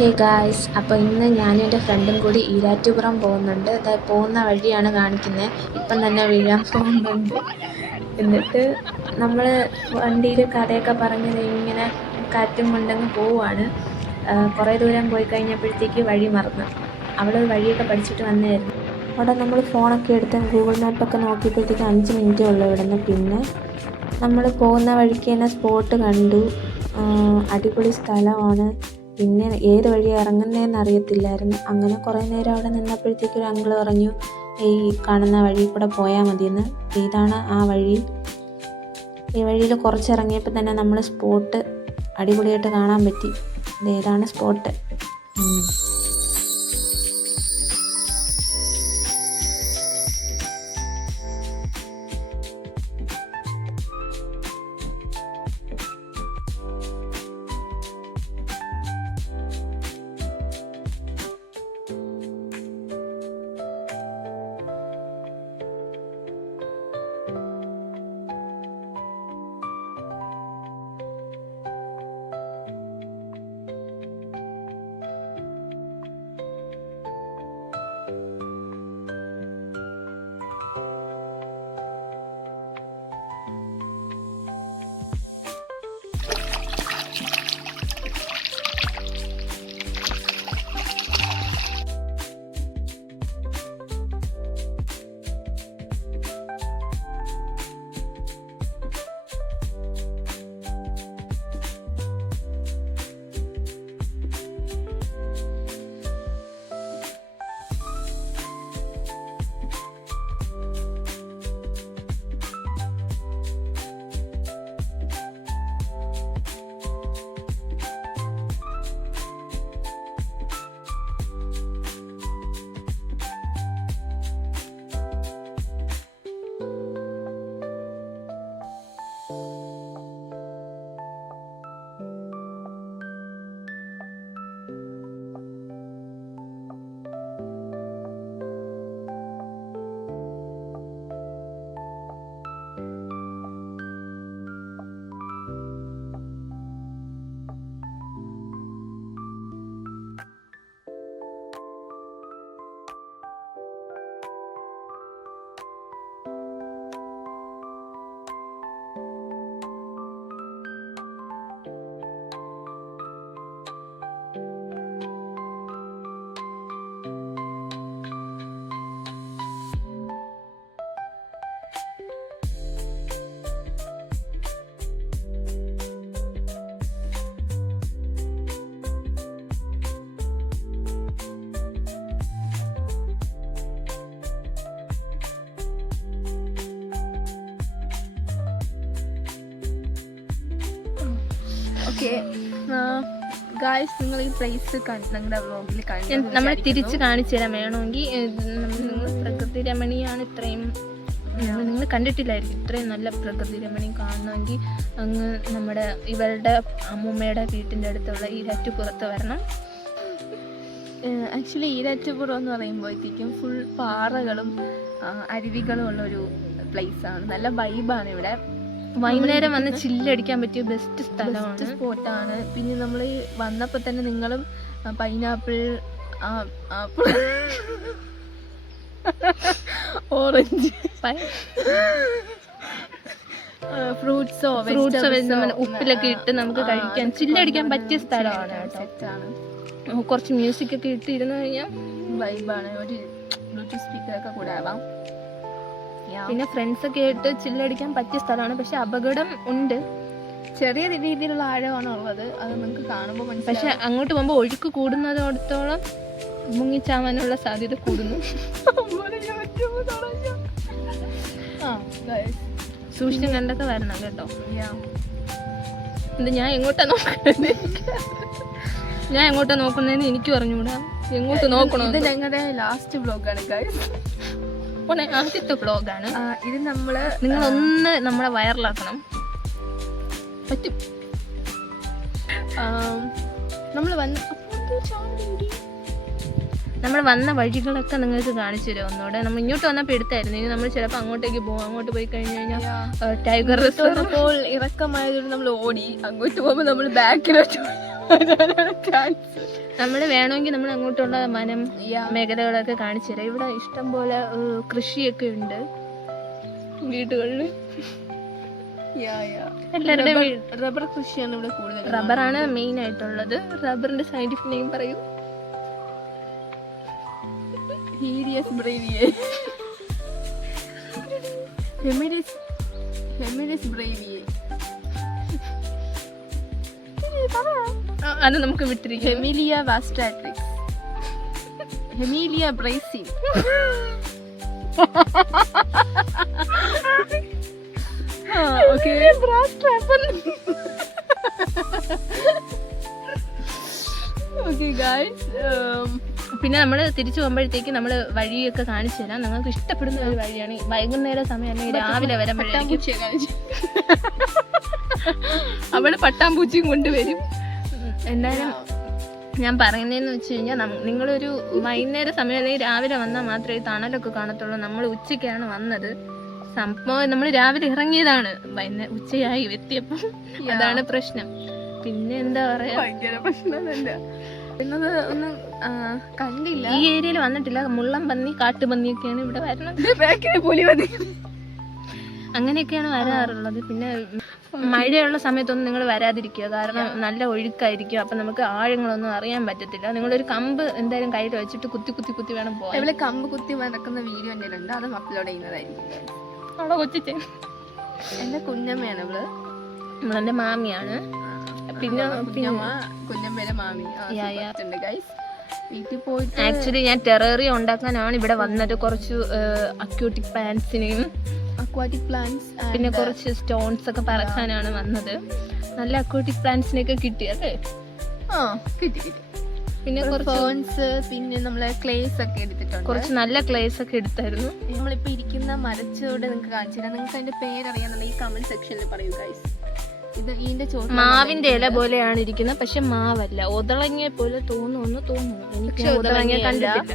Hey guys, അപ്പോൾ ഇന്ന് ഞാനും എൻ്റെ ഫ്രണ്ടും കൂടി ഈരാറ്റുപുറം പോകുന്നുണ്ട്. പോകുന്ന വഴിയാണ് കാണിക്കുന്നത്. ഇപ്പം തന്നെ വീഴാൻ പോകുന്നുണ്ട്. എന്നിട്ട് നമ്മൾ വണ്ടിയിൽ കഥയൊക്കെ പറഞ്ഞ് ഇങ്ങനെ കാറ്റും കൊണ്ടങ്ങ് പോവുകയാണ്. കുറേ ദൂരം പോയി കഴിഞ്ഞപ്പോഴത്തേക്ക് വഴി മറന്നു. അവൾ വഴിയൊക്കെ പഠിച്ചിട്ട് വന്നായിരുന്നു. അവിടെ നമ്മൾ ഫോണൊക്കെ എടുത്ത് ഗൂഗിൾ മാപ്പൊക്കെ നോക്കിയപ്പോഴത്തേക്ക് 5 മിനിറ്റേ ഉള്ളൂ ഇവിടെ നിന്ന്. പിന്നെ നമ്മൾ പോകുന്ന വഴിക്ക് തന്നെ സ്പോട്ട് കണ്ടു. അടിപൊളി സ്ഥലമാണ്. പിന്നെ ഏത് വഴി ഇറങ്ങുന്നതെന്ന് അറിയത്തില്ലായിരുന്നു. അങ്ങനെ കുറേ നേരം അവിടെ നിന്നപ്പോഴത്തേക്ക് ഒരു അങ്കിൾ പറഞ്ഞു, ഈ കാണുന്ന വഴി കൂടെ പോയാൽ മതിയെന്ന്. ഇതാണ് ആ വഴി. ഈ വഴിയിൽ കുറച്ചിറങ്ങിയപ്പോൾ തന്നെ നമ്മൾ സ്പോട്ട് അടിപൊളിയായിട്ട് കാണാൻ പറ്റി. ഇതാണ് സ്പോട്ട്. ഓക്കെ ഗായ്സ്, നിങ്ങൾ ഈ പ്ലേസ് നിങ്ങളുടെ വ്ളോഗിൽ നമ്മൾ തിരിച്ച് കാണിച്ചു തരാൻ വേണമെങ്കിൽ നിങ്ങൾ പ്രകൃതി രമണീയാണ്. ഇത്രയും നിങ്ങൾ കണ്ടിട്ടില്ലായിരിക്കും. ഇത്രയും നല്ല പ്രകൃതി രമണീയം കാണണമെങ്കിൽ അങ്ങ് നമ്മുടെ ഇവരുടെ അമ്മൂമ്മയുടെ വീട്ടിൻ്റെ അടുത്തുള്ള ഈരാറ്റുപുറത്ത് വരണം. ആക്ച്വലി ഈരാറ്റുപുറം എന്ന് പറയുമ്പോഴത്തേക്കും ഫുൾ പാറകളും അരുവികളും ഉള്ളൊരു പ്ലേസാണ്. നല്ല വൈബാണ് ഇവിടെ. വൈകുന്നേരം വന്ന് ചില്ലടിക്കാൻ പറ്റിയ ബെസ്റ്റ് സ്ഥലമാണ്, സ്പോട്ടാണ്. പിന്നെ നമ്മൾ വന്നപ്പോൾ തന്നെ നിങ്ങളും പൈനാപ്പിൾ, ഓറഞ്ച്, ഫ്രൂട്ട്സോ ഉപ്പിലൊക്കെ ഇട്ട് നമുക്ക് കഴിക്കാൻ ചില്ലടിക്കാൻ പറ്റിയ സ്ഥലമാണ് കേട്ടോ. കുറച്ച് മ്യൂസിക് ഒക്കെ ഇട്ട് ഇരുന്ന് കഴിഞ്ഞാൽ വൈബാണ്. ഒരു ബ്ലൂടൂത്ത് സ്പീക്കറൊക്കെ കൂടെ ആവാം. പിന്നെ ഫ്രണ്ട്സ് ഒക്കെ ആയിട്ട് ചില്ലടിക്കാൻ പറ്റിയ സ്ഥലമാണ്. പക്ഷെ അപകടം ഉണ്ട്. ചെറിയ രീതിയിലുള്ള ആഴമാണ് ഉള്ളത്, അത് നിങ്ങൾക്ക് കാണുമ്പോൾ മനസ്സിലാവും. പക്ഷെ അങ്ങോട്ട് പോകുമ്പോൾ ഒഴുക്ക് കൂടുന്നതോടത്തോളം മുങ്ങിച്ചാവാനുള്ള സാധ്യത കൂടുന്നു. സൂക്ഷിച്ചും കണ്ടൊക്കെ വരണം കേട്ടോ. ഇത് ഞാൻ എങ്ങോട്ടാ നോക്കുന്നതെന്ന് എനിക്ക് പറഞ്ഞുകൂടാ. എങ്ങോട്ട് നോക്കണോ? ഇത് ഞങ്ങളുടെ ലാസ്റ്റ് വ്ലോഗാണ് ഗൈസ്. ആദ്യത്തെ വ്ലോഗാണ് ഇത്. നിങ്ങളൊന്ന് നമ്മളെ വൈറലാക്കണം. പറ്റും. നമ്മൾ വന്ന വഴികളൊക്കെ നിങ്ങൾക്ക് കാണിച്ചു തരാം ഒന്നുകൂടെ. നമ്മൾ ഇങ്ങോട്ട് വന്നപ്പോൾ എടുത്തായിരുന്നു. ഇനി നമ്മൾ ചിലപ്പോൾ അങ്ങോട്ടേക്ക് പോകും. അങ്ങോട്ട് പോയി കഴിഞ്ഞ് കഴിഞ്ഞാൽ ടൈഗർ റിസർവ് ഇറക്കമായതുകൊണ്ട് നമ്മൾ ഓടി. അങ്ങോട്ട് പോകുമ്പോൾ നമ്മൾ ബാക്കിലോട്ട് ചാൻസ്. നമ്മൾ വേണമെങ്കിൽ നമ്മൾ അങ്ങോട്ടുള്ള വനം Yeah. മേഖലകളൊക്കെ കാണിച്ചു തരാം. ഇവിടെ ഇഷ്ടംപോലെ കൃഷിയൊക്കെ ഉണ്ട് വീടുകളിൽ. എല്ലാവരുടെയും റബ്ബർ കൃഷിയാണ് ഇവിടെ കൂടുതൽ. റബ്ബറാണ് മെയിൻ ആയിട്ടുള്ളത്. റബ്ബറിന്റെ സയന്റിഫിക് നെയിം പറയൂ. ഹീരിയസ് ബ്രേവിയെ. ഹെമിലിസ് ബ്രേവിയെ. അത് നമുക്ക് വിട്ടിരിക്കും. ഹെമിലിയ വാസ്റ്റാട്രിക്സ്. ഹെമിലിയ ബ്രേസിൻ. Okay okay guys. പിന്നെ നമ്മൾ തിരിച്ചു പോകുമ്പോഴത്തേക്ക് നമ്മൾ വഴിയൊക്കെ കാണിച്ചു തരാം. നിങ്ങൾക്ക് ഇഷ്ടപ്പെടുന്ന ഒരു വഴിയാണ്. വൈകുന്നേരം സമയം അല്ലെങ്കിൽ രാവിലെ വരുമ്പോഴേക്കും അവള് പട്ടാമ്പൂച്ചിയും കൊണ്ടുവരും. എന്തായാലും ഞാൻ പറയുന്നതെന്ന് വെച്ച് കഴിഞ്ഞാൽ നിങ്ങളൊരു വൈകുന്നേര സമയം അല്ലെങ്കിൽ രാവിലെ വന്നാൽ മാത്രമേ ഈ തണലൊക്കെ കാണത്തുള്ളൂ. നമ്മൾ ഉച്ചയ്ക്കാണ് വന്നത്. സംഭവം നമ്മൾ രാവിലെ ഇറങ്ങിയതാണ്, ഉച്ചയായി എത്തിയപ്പോൾ. അതാണ് പ്രശ്നം. പിന്നെ എന്താ പറയാ, ഭയങ്കര പ്രശ്നം തന്നെ. പിന്നത് ഒന്നും കണ്ടില്ല. ഈ ഏരിയയിൽ വന്നിട്ടില്ല. മുള്ളം പന്നി, കാട്ടുപന്നിയൊക്കെയാണ് ഇവിടെ വരുന്നത്. പുലിപന്നി അങ്ങനെയൊക്കെയാണ് വരാറുള്ളത്. പിന്നെ മഴയുള്ള സമയത്തൊന്നും നിങ്ങൾ വരാതിരിക്കുക, കാരണം നല്ല ഒഴുക്കായിരിക്കും. അപ്പം നമുക്ക് ആഴങ്ങളൊന്നും അറിയാൻ പറ്റത്തില്ല. നിങ്ങളൊരു കമ്പ് എന്തായാലും കയ്യിൽ വെച്ചിട്ട് കുത്തി കുത്തി കുത്തി വേണം പോകാൻ. ഇവിടെ കമ്പ് കുത്തി നടക്കുന്ന വീഡിയോ എൻ്റെ ഉണ്ട്, അതും അപ്ലോഡ് ചെയ്യുന്നതായിരിക്കും. അവിടെ കൊച്ചിച്ചേ എൻ്റെ കുഞ്ഞമ്മയാണ് ഇവള്. നമ്മളെൻ്റെ മാമിയാണ്. പിന്നെ കുഞ്ഞമ്മയുടെ മാമി ഗൈസ്. വീട്ടിൽ പോയിട്ട് ആക്ച്വലി ഞാൻ ടെറേറിയം ഉണ്ടാക്കാനാണ് ഇവിടെ വന്നത്. കുറച്ച് അക്വാട്ടിക് പ്ലാന്റ്സിനെയും പിന്നെ കുറച്ച് സ്റ്റോൺസ് ഒക്കെ പറക്കാനാണ് വന്നത്. നല്ല അക്വാട്ടിക് പ്ലാന്റ്സിനെയൊക്കെ കിട്ടി അല്ലേ? കിട്ടി. പിന്നെ ഫേൺസ്, പിന്നെ നമ്മളെ ക്ലേസ് ഒക്കെ എടുത്തിട്ടുണ്ട്. കുറച്ച് നല്ല ക്ലേസ് ഒക്കെ എടുത്തായിരുന്നു. നമ്മളിപ്പോ ഇരിക്കുന്ന മരച്ചോട് നിങ്ങൾക്ക് കാണിച്ചു തരാം. നിങ്ങൾക്ക് അതിന്റെ പേരറിയാന്നുള്ള ഈ കമന്റ് സെക്ഷനിൽ പറയൂ ഗൈസ്. ഇത് ഇതിന്റെ ചോട്ട് മാവിന്റെ ഇല പോലെയാണ് ഇരിക്കുന്നത്, പക്ഷെ മാവല്ല, ഒതളങ്ങിയ പോലെ തോന്നുന്നു. എനിക്ക് ഒതളങ്ങിയ കണ്ടിട്ടില്ല.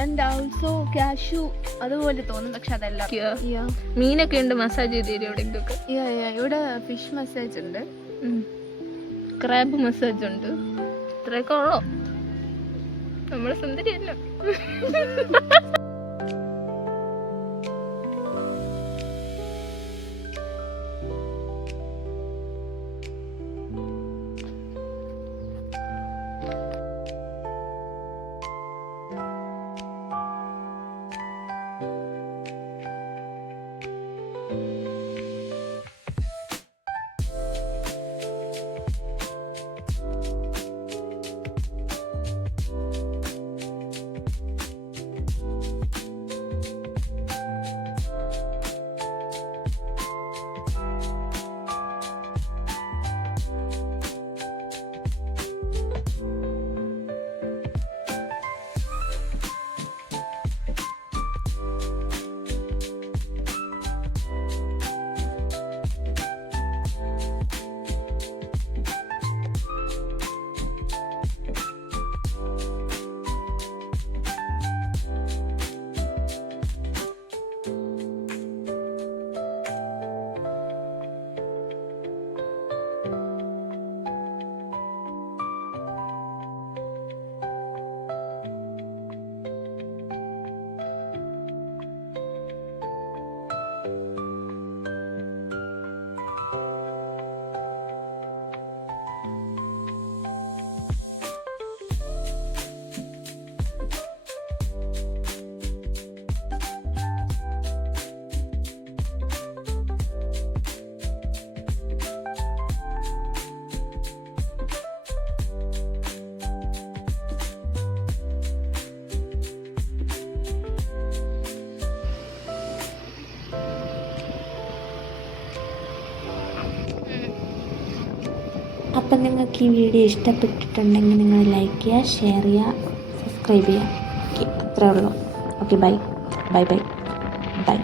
ആൻഡ് ഓൾസോ കാഷ്യൂ അതുപോലെ തോന്നും, പക്ഷെ അതല്ല. മീനൊക്കെ ഉണ്ട് മസാജ് ചെയ്ത് തരും എവിടെയൊക്കെ. ഇവിടെ ഫിഷ് മസാജ് ഉണ്ട്, ക്രാബ് മസാജ് ഉണ്ട്. ഇത്രയൊക്കെ ഉള്ളോ? നമ്മള് സുന്ദരിയല്ല. അപ്പം നിങ്ങൾക്ക് ഈ വീഡിയോ ഇഷ്ടപ്പെട്ടിട്ടുണ്ടെങ്കിൽ നിങ്ങൾ ലൈക്ക് ചെയ്യുക, ഷെയർ ചെയ്യുക, സബ്സ്ക്രൈബ് ചെയ്യുക. ഓക്കെ, അത്രേ ഉള്ളൂ. Okay, bye bye bye bye.